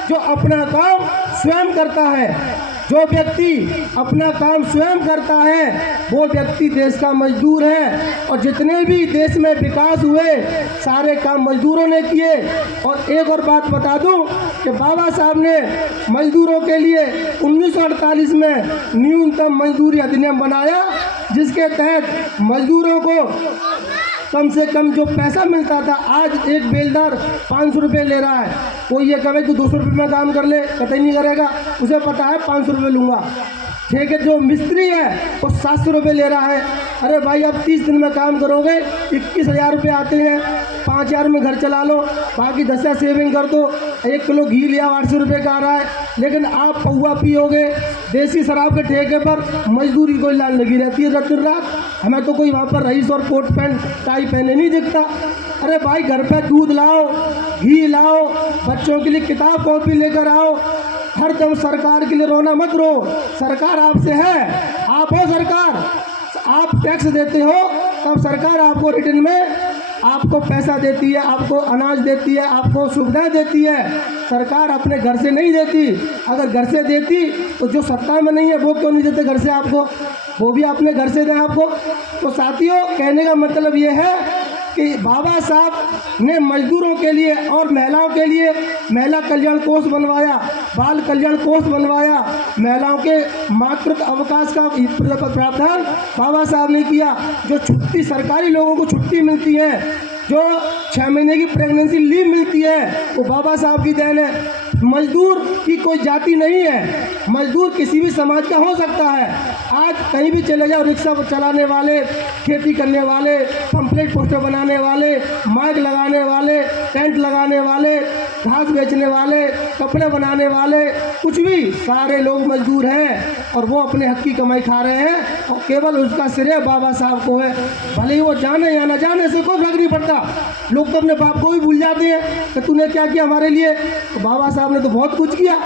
जो अपना काम स्वयं करता है। जो व्यक्ति अपना काम स्वयं करता है वो व्यक्ति देश का मजदूर है। और जितने भी देश में विकास हुए सारे काम मजदूरों ने किए। और एक और बात बता दूं कि बाबा साहब ने मजदूरों के लिए 1948 में न्यूनतम मजदूरी अधिनियम बनाया, जिसके तहत मजदूरों को कम से कम जो पैसा मिलता था, आज एक बेलदार 500 रुपये ले रहा है। कोई ये कहे कि 200 रुपये में काम कर ले, कतई नहीं करेगा, उसे पता है 500 रुपये लूँगा। ठीक है, जो मिस्त्री है वो 700 रुपये ले रहा है। अरे भाई आप 30 दिन में काम करोगे, 21,000 रुपये आते हैं, 5,000 में घर चला लो, बाकी 10,000 सेविंग कर दो। 1 किलो घी लिया 800 रुपये का आ रहा है, लेकिन आप पौवा पियोगे देसी शराब के ठेके पर, मजदूरी कोई लाल लगी रहती है दिन रात। हमें तो कोई वहाँ पर रईस और कोट पैंट टाई पहने नहीं दिखता। अरे भाई घर पे दूध लाओ, घी लाओ, बच्चों के लिए किताब कॉपी लेकर आओ। हर दम सरकार के लिए रोना मत रो, सरकार आपसे है, आप हो सरकार, आप टैक्स देते हो तब सरकार आपको रिटर्न में आपको पैसा देती है, आपको अनाज देती है, आपको सुविधाएं देती है। सरकार अपने घर से नहीं देती। अगर घर से देती तो जो सत्ता में नहीं है वो क्यों नहीं देते घर से आपको, वो भी अपने घर से दें आपको। तो साथियों, कहने का मतलब ये है कि बाबा साहब ने मजदूरों के लिए और महिलाओं के लिए महिला कल्याण कोष बनवाया, बाल कल्याण कोष बनवाया, महिलाओं के मातृत्व अवकाश का प्रावधान बाबा साहब ने किया। जो छुट्टी सरकारी लोगों को छुट्टी मिलती है, जो 6 महीने की प्रेगनेंसी लीव मिलती है, वो बाबा साहब की देन है। मजदूर की कोई जाति नहीं है, मजदूर किसी भी समाज का हो सकता है। आज कहीं भी चले जाओ, रिक्शा चलाने वाले, खेती करने वाले, पंपलेट पोस्टर बनाने वाले, माइक लगाने वाले, टेंट लगाने वाले, घास बेचने वाले, कपड़े बनाने वाले, कुछ भी, सारे लोग मजदूर हैं और वो अपने हक की कमाई खा रहे हैं। और केवल उसका श्रेय बाबा साहब को है। भले ही वो जाने या न जाने से कोई फर्क नहीं पड़ता। लोग तो अपने बाप को भी भूल जाते हैं कि तूने क्या किया हमारे लिए। तो बाबा साहब ने तो बहुत कुछ किया।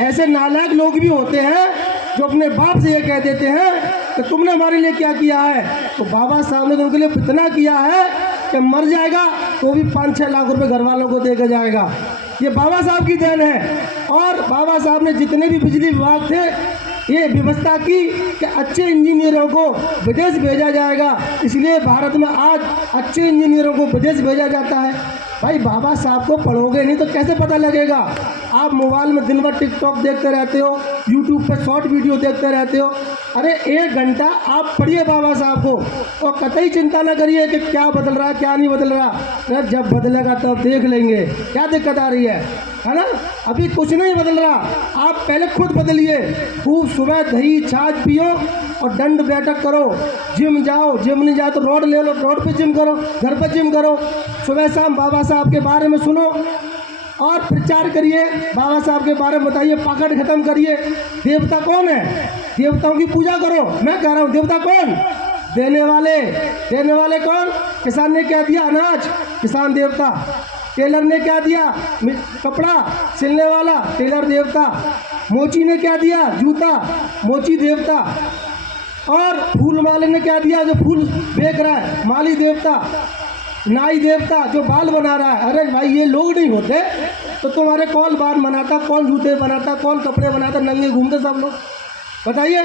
ऐसे नालायक लोग भी होते हैं जो अपने बाप से ये कह देते हैं कि तुमने हमारे लिए क्या किया है। तो बाबा साहब ने तो उनके लिए इतना किया है कि मर जाएगा तो भी 5-6 लाख रुपए घर वालों को देकर जाएगा। ये बाबा साहब की देन है। और बाबा साहब ने जितने भी बिजली विभाग थे, ये व्यवस्था की कि अच्छे इंजीनियरों को विदेश भेजा जाएगा। इसलिए भारत में आज अच्छे इंजीनियरों को विदेश भेजा जाता है। भाई बाबा साहब को पढ़ोगे नहीं तो कैसे पता लगेगा। आप मोबाइल में दिन भर टिकटॉक देखते रहते हो, यूट्यूब पे शॉर्ट वीडियो देखते रहते हो। अरे 1 घंटा आप पढ़िए बाबा साहब को और कतई चिंता ना करिए कि क्या बदल रहा क्या नहीं बदल रहा। अरे जब बदलेगा तब देख लेंगे क्या दिक्कत आ रही है ना। अभी कुछ नहीं बदल रहा, आप पहले खुद बदलिए। खूब सुबह दही छाछ पियो और दंड बैठक करो, जिम जाओ, जिम नहीं जाओ तो रोड ले लो, रोड पे जिम करो, घर पे जिम करो। सुबह शाम बाबा साहब के बारे में सुनो, और प्रचार करिए, बाबा साहब के बारे में बताइए, पकड़ खत्म करिए। देवता कौन है? देवताओं की पूजा करो। मैं कह रहा हूँ देवता कौन? देने वाले कौन? किसान ने क्या दिया? अनाज, किसान देवता। टेलर ने क्या दिया? कपड़ा सिलने वाला, टेलर देवता। मोची ने क्या दिया? जूता, मोची देवता। और फूल वाले ने क्या दिया? जो फूल बेच रहा है, माली देवता। नाई देवता, जो बाल बना रहा है। अरे भाई ये लोग नहीं होते तो तुम्हारे कौन बाल बनाता, कौन जूते बनाता, कौन कपड़े बनाता, नंगे घूमते सब लोग? बताइए।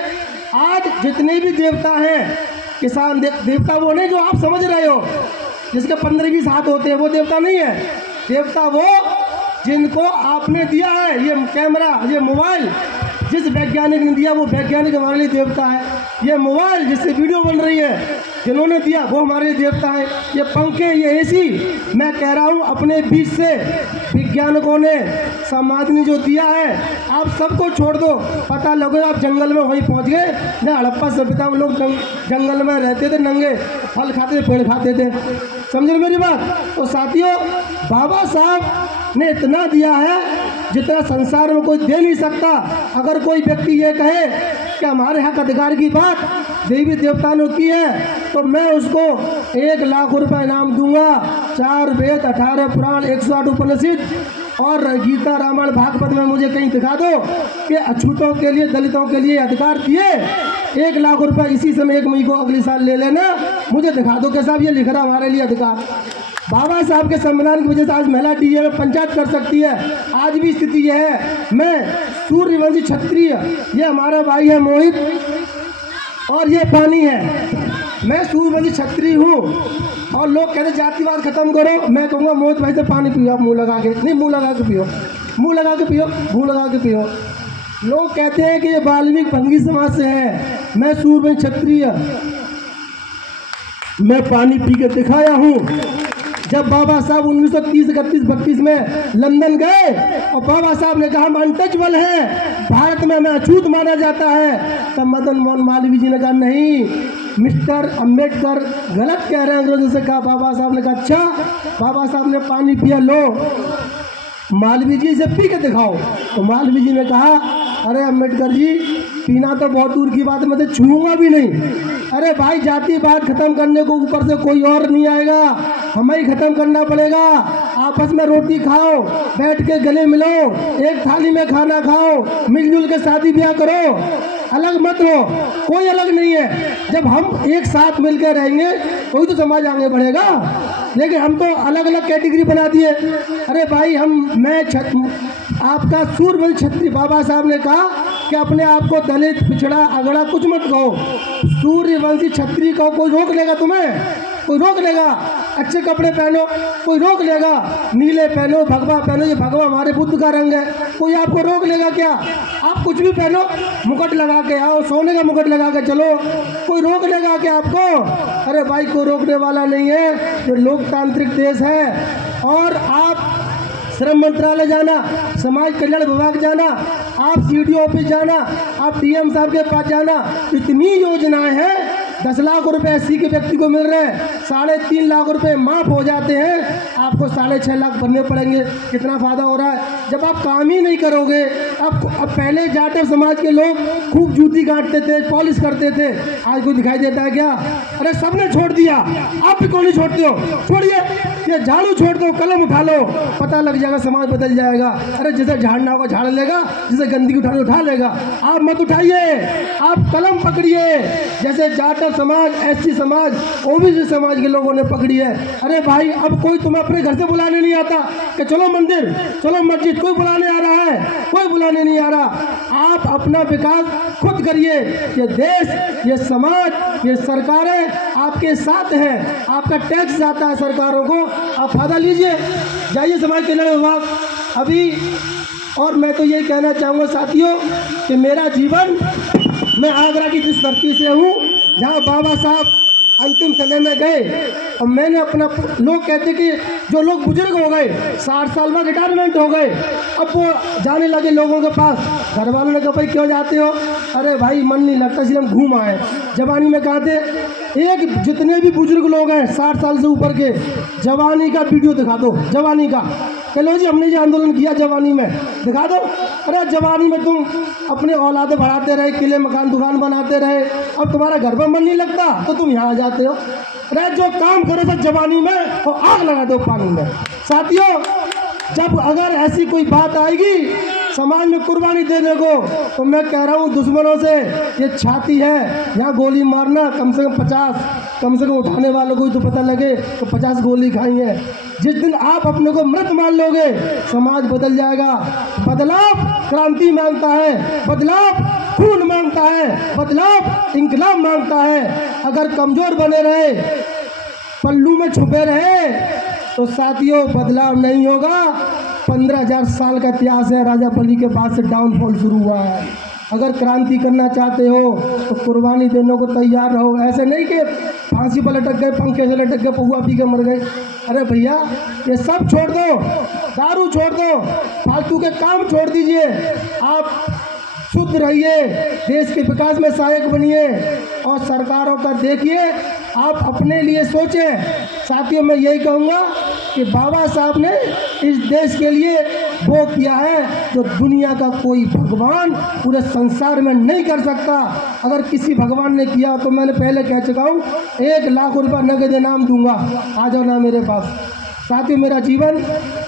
आज जितने भी देवता हैं, किसान देवता वो नहीं जो आप समझ रहे हो, जिसके 15-20 हाथ होते हैं, वो देवता नहीं है। देवता वो जिनको आपने दिया है ये कैमरा, ये मोबाइल, जिस वैज्ञानिक ने दिया वो वैज्ञानिक हमारे लिए देवता है। ये मोबाइल जिससे वीडियो बन रही है, जिन्होंने दिया वो हमारे लिए देवता है। ये पंखे, ये एसी, मैं कह रहा हूँ अपने बीच से वैज्ञानिकों ने, समाज ने जो दिया है, आप सबको छोड़ दो। पता लगे आप जंगल में वहीं पहुँच गए ना। हड़प्पा सभ्यता में लोग जंगल में रहते थे, नंगे फल खाते थे, पेड़ खाते थे। समझे मेरी बात? तो साथियों, बाबा साहब ने इतना दिया है जितना संसार में कोई दे नहीं सकता। अगर कोई व्यक्ति ये कहे कि हमारे हक अधिकार की बात देवी देवता ने की है तो मैं उसको 1 लाख रुपए इनाम दूंगा। 4 वेद, 18 पुराण, 108 उपनिषद और गीता, रामायण, भागवत में मुझे कहीं दिखा दो कि अछूतों के लिए, दलितों के लिए अधिकार दिए। 1 लाख रुपए इसी समय 1 मई को अगले साल ले लेना, मुझे दिखा दो कि साहब ये लिख रहा हमारे लिए अधिकार। बाबा साहब के संविधान की वजह से आज महिला डीजे में पंचायत कर सकती है। आज भी स्थिति यह है। मैं सूर्यवंशी क्षत्रिय, ये हमारा भाई है मोहित, और ये पानी है। मैं सूर्यवंशी क्षत्रिय हूँ और लोग कहते जातिवाद खत्म करो। मैं कहूँगा मोहित भाई से पानी पियो, आप मुँह लगा के, नहीं मुँह लगा के पियो, मुँह लगा के पियो, मुँह लगा के पियो। लोग कहते हैं कि ये वाल्मीकि भंगी समाज से है। मैं सूर्यवंशी क्षत्रिय, मैं पानी पी के दिखाया हूँ। जब बाबा साहब 1930, 31, 32 में लंदन गए और बाबा साहब ने कहा हम अनटचेबल हैं, भारत में हमें अछूत माना जाता है, तब मदन मोहन मालवीय जी ने कहा नहीं, मिस्टर अम्बेडकर गलत कह रहे हैं, अंग्रेजों से कहा। बाबा साहब ने कहा अच्छा। बाबा साहब ने पानी पिया, लो मालवीय जी से पी के दिखाओ। तो मालवीय जी ने कहा अरे अम्बेडकर जी, पीना तो बहुत दूर की बात है, मैं तो छूऊंगा भी नहीं। अरे भाई, जातिवाद खत्म करने को ऊपर से कोई और नहीं आएगा, हमें ही खत्म करना पड़ेगा। आपस में रोटी खाओ, बैठ के गले मिलो, एक थाली में खाना खाओ, मिलजुल के शादी ब्याह करो, अलग मत हो, कोई अलग नहीं है। जब हम एक साथ मिलकर रहेंगे कोई तो समाज आगे बढ़ेगा। लेकिन हम तो अलग अलग कैटेगरी बना दिए। अरे भाई, मैं आपका सूर्यवंशी क्षत्रिय, बाबा साहब ने कहा कि अपने आप को दलित, पिछड़ा, अगड़ा कुछ मत कहो, सूर्यवंशी क्षत्रिय कहो। कोई रोक लेगा तुम्हें? कोई रोक लेगा? अच्छे कपड़े पहनो, कोई रोक लेगा? नीले पहनो, भगवा पहनो, ये भगवा हमारे बुद्ध का रंग है, कोई आपको रोक लेगा क्या? आप कुछ भी पहनो, मुकुट लगा के आओ, सोने का मुकुट लगा के चलो, कोई रोक लेगा क्या आपको? अरे भाई, कोई रोकने वाला नहीं है। ये लोकतांत्रिक देश है। और आप श्रम मंत्रालय जाना, समाज कल्याण विभाग जाना, आप सीडीओ ऑफिस जाना, आप डीएम साहब के पास जाना, इतनी योजनाएं हैं। 10 लाख रुपए एससी के व्यक्ति को मिल रहे हैं, 3.5 लाख रुपए माफ हो जाते हैं, आपको 6.5 लाख भरने पड़ेंगे। कितना फायदा हो रहा है जब आप काम ही नहीं करोगे। अब पहले जाटव समाज के लोग खूब जूती काटते थे, पॉलिश करते थे, आज कोई दिखाई देता है क्या? अरे सबने छोड़ दिया, आप भी क्यों नहीं छोड़ते हो? छोड़िए, ये झाड़ू छोड़ दो, कलम उठा लो, पता लग जाएगा, समाज बदल जाएगा। अरे जिसे झाड़ना होगा झाड़ लेगा, जिसे गंदगी उठानी उठा लेगा। आप मत उठाइए, आप कलम पकड़िए, जैसे जाटव समाज, एससी समाज, ओबीसी समाज के लोगों ने पकड़ी है। अरे भाई, अब कोई तुम्हें अपने घर से बुलाने नहीं आता कि चलो मंदिर, चलो मस्जिद, कोई बुलाने आ रहा है? कोई बुलाने नहीं आ रहा। आप अपना विकास खुद करिए। ये देश, ये समाज, ये सरकारें आपके साथ हैं। आपका टैक्स जाता है सरकारों को, आप फायदा लीजिए, जाइए समाज कल्याण विभाग अभी। और मैं तो ये कहना चाहूँगा साथियों कि मेरा जीवन, मैं आगरा की जिस धरती से हूँ जहाँ बाबा साहब अंतिम समय में गए, और मैंने अपना, लोग कहते कि जो लोग बुजुर्ग हो गए, 60 साल में रिटायरमेंट हो गए, अब वो जाने लगे लोगों के पास। घर वालों ने कहा भाई क्यों जाते हो? अरे भाई मन नहीं लगता, इसलिए हम घूम आए। जवानी में कहा थे, एक जितने भी बुजुर्ग लोग हैं 60 साल से ऊपर के, जवानी का वीडियो दिखा दो, जवानी का। कि लो जी हमने ये आंदोलन किया जवानी में, दिखा दो। अरे जवानी में तुम अपने औलादे बढ़ाते रहे, किले मकान दुकान बनाते रहे, अब तुम्हारा घर में मन नहीं लगता तो तुम यहाँ आ जाते हो। अरे जो काम करो तो जवानी में और आग लगा दो पानी में। साथियों, जब अगर ऐसी कोई बात आएगी समाज में कुर्बानी देने को, तो मैं कह रहा हूँ दुश्मनों से ये छाती है, यहाँ गोली मारना कम से कम 50, कम से कम उठाने वालों को तो पता लगे तो 50 गोली खाई है। जिस दिन आप अपने को मृत मान लोगे समाज बदल जाएगा। बदलाव क्रांति मांगता है, बदलाव खून मांगता है, बदलाव इंकलाब मांगता है। अगर कमजोर बने रहे, पल्लू में छुपे रहे तो साथियों बदलाव नहीं होगा। 15,000 साल का इतिहास है, राजा बलि के बाद से डाउनफॉल शुरू हुआ है। अगर क्रांति करना चाहते हो तो कुर्बानी देने को तैयार रहो। ऐसे नहीं कि फांसी पर लटक गए, पंखे से लटक गए, पौवा पी के मर गए। अरे भैया ये सब छोड़ दो, दारू छोड़ दो, फालतू के काम छोड़ दीजिए, आप शुद्ध रहिए, देश के विकास में सहायक बनिए और सरकारों का देखिए, आप अपने लिए सोचें। साथियों मैं यही कहूँगा कि बाबा साहब ने इस देश के लिए वो किया है जो दुनिया का कोई भगवान पूरे संसार में नहीं कर सकता। अगर किसी भगवान ने किया तो मैंने पहले कह चुका हूँ 1 लाख रुपया नगद इनाम दूंगा, आ जाओ ना मेरे पास। साथियों मेरा जीवन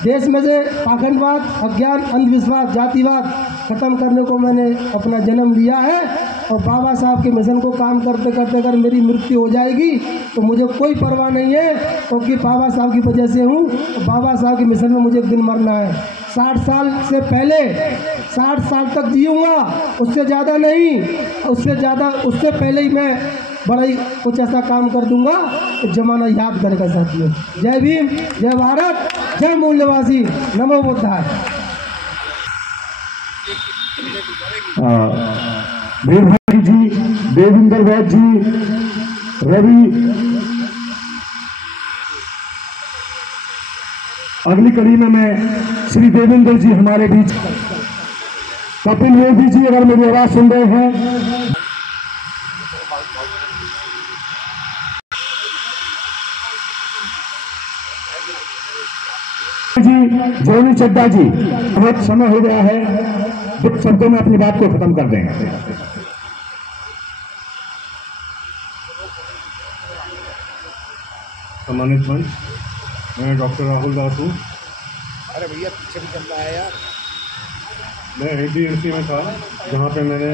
देश में से पाखंडवाद, अज्ञान, अंधविश्वास, जातिवाद खत्म करने को मैंने अपना जन्म लिया है और बाबा साहब के मिशन को काम करते करते अगर मेरी मृत्यु हो जाएगी तो मुझे कोई परवाह नहीं है, क्योंकि बाबा साहब की वजह से हूँ। तो बाबा साहब के मिशन में मुझे एक दिन मरना है। 60 साल से पहले 60 साल तक जीऊँगा, उससे ज़्यादा नहीं, उससे पहले ही मैं बड़ा ही कुछ ऐसा काम कर दूंगा तो जमाना याद करेगा। साथियों जय भीम, जय भारत, जय मूल्यवासी, नमो बुद्धाय। वीरभाई जी, देविंदर वैद्य जी, रवि, अगली कड़ी में मैं श्री देवेंद्र जी हमारे बीच, कपिल योगी जी अगर मेरी आवाज सुन रहे हैं, जी, जोनी चड्डा जी, बहुत समय हो गया है, कुछ शब्दों में अपनी बात को खत्म कर दें। सम्मानित मंच, मैं डॉक्टर राहुल दास हूँ। अरे भैया पीछे भी चल रहा है यार। मैं ADMC में था, जहाँ पे मैंने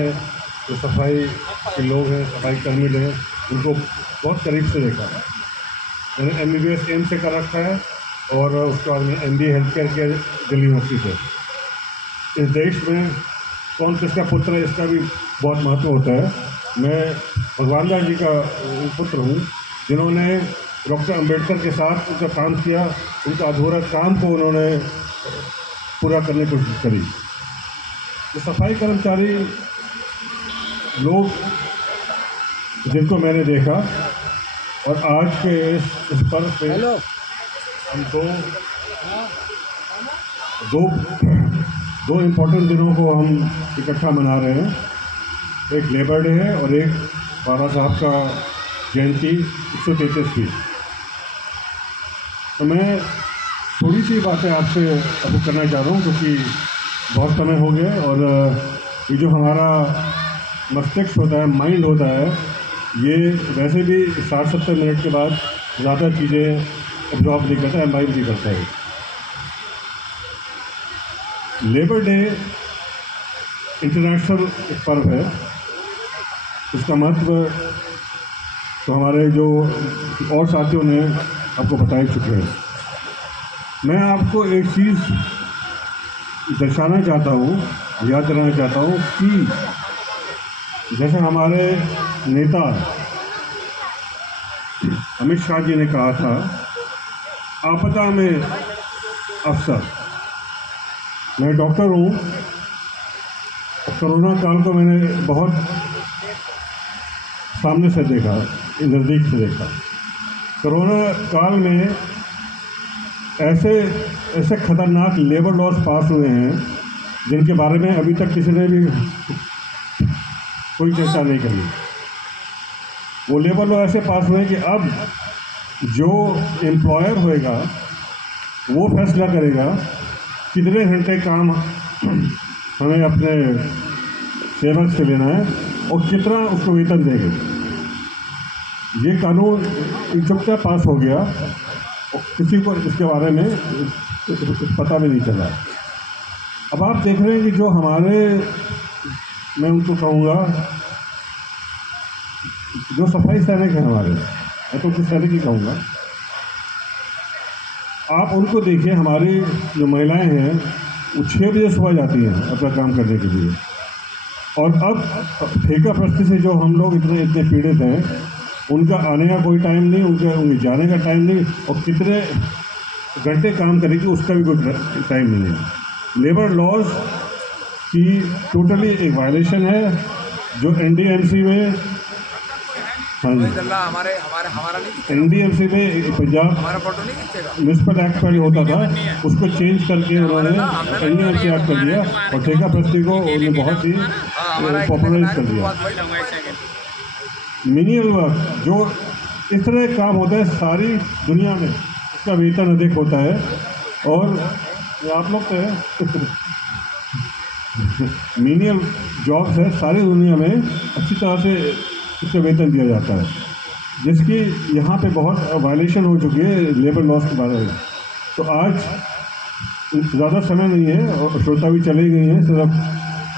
जो सफाई के लोग हैं, सफाई कर्मी हैं, उनको बहुत करीब से देखा। मैंने MBBS एम्स से कर रखा है और उसके बाद में MBA हेल्थ केयर किया दिल्ली यूनिवर्सिटी से। इस देश में कौन किसका पुत्र है इसका भी बहुत महत्व होता है। मैं भगवान दास जी का पुत्र हूँ, जिन्होंने डॉक्टर अंबेडकर के साथ उनका काम किया, उनका अधूरा काम को उन्होंने पूरा करने की कोशिश करी। ये सफाई कर्मचारी लोग जिनको मैंने देखा और आज के इस पर्व पे हम दो इम्पोर्टेंट दिनों को हम इकट्ठा मना रहे हैं। एक लेबर डे है और एक बाबा साहब का जयंती 133वीं। तो मैं थोड़ी सी बातें आपसे अभी करना चाह रहा हूँ, क्योंकि बहुत समय हो गया और ये जो हमारा मस्तिष्क होता है, माइंड होता है, ये वैसे भी 60-70 मिनट के बाद ज़्यादा चीज़ें एब्जॉर्ब नहीं करता है, एम्बाइब नहीं करता है। लेबर डे इंटरनेशनल एक पर्व है, इसका महत्व तो हमारे जो और साथियों ने आपको बता ही चुके हैं। मैं आपको एक चीज़ दर्शाना चाहता हूँ, याद दिलाना चाहता हूँ कि जैसे हमारे नेता अमित शाह जी ने कहा था, आपदा में अवसर। मैं डॉक्टर हूँ, कोरोना काल को मैंने बहुत सामने से देखा, नज़दीक से देखा। कोरोना काल में ऐसे खतरनाक लेबर लॉज पास हुए हैं जिनके बारे में अभी तक किसी ने भी कोई चर्चा नहीं करी। वो लेबर लॉ ऐसे पास हुए हैं कि अब जो एम्प्लॉयर होएगा वो फैसला करेगा कितने घंटे काम हमें अपने सेवक से लेना है और कितना उसको वेतन देंगे। ये कानून चुपचाप पास हो गया और किसी को इसके बारे में पता भी नहीं चला। अब आप देख रहे हैं कि जो हमारे, मैं उनको कहूँगा जो सफाई सैनिक हैं हमारे, मैं तो कुछ सैनिक ही कहूँगा, आप उनको देखिए। हमारी जो महिलाएं हैं वो 6 बजे सुबह जाती हैं अपना काम करने के लिए, और अब ठेका प्रस्ती से जो हम लोग इतने पीड़ित हैं, उनका आने का कोई टाइम नहीं, उनके जाने का टाइम नहीं, और कितने घंटे काम करेगी उसका भी कोई टाइम नहीं है। लेबर लॉज की टोटली एक वायलेशन है जो NDMC में, हाँ जी, NDMC में पंजाब म्यूनसिपल एक्ट पहले होता था, उसको चेंज करके उन्होंने NDMC एक्ट कर दिया और ठेका प्रस्ती को उन्होंने बहुत ही पॉपुलराइज कर दिया। मिनिमल वर्क जो इस तरह काम होता है सारी दुनिया में, उसका वेतन अधिक होता है, और आप लोग तो है मिनिमल जॉब्स है सारी दुनिया में अच्छी तरह से उसका वेतन दिया जाता है, जिसकी यहाँ पे बहुत वायलेशन हो चुकी है लेबर लॉस के बारे में। तो आज ज़्यादा समय नहीं है और श्रोता भी चले गई हैं, सिर्फ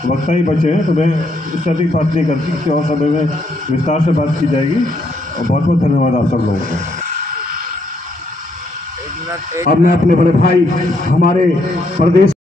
वक्ता ही बचे हैं, तो मैं इससे अधिक बात नहीं करती, किसी और समय में विस्तार से बात की जाएगी। और बहुत बहुत धन्यवाद आप सब लोगों को। अब मैं अपने बड़े भाई हमारे प्रदेश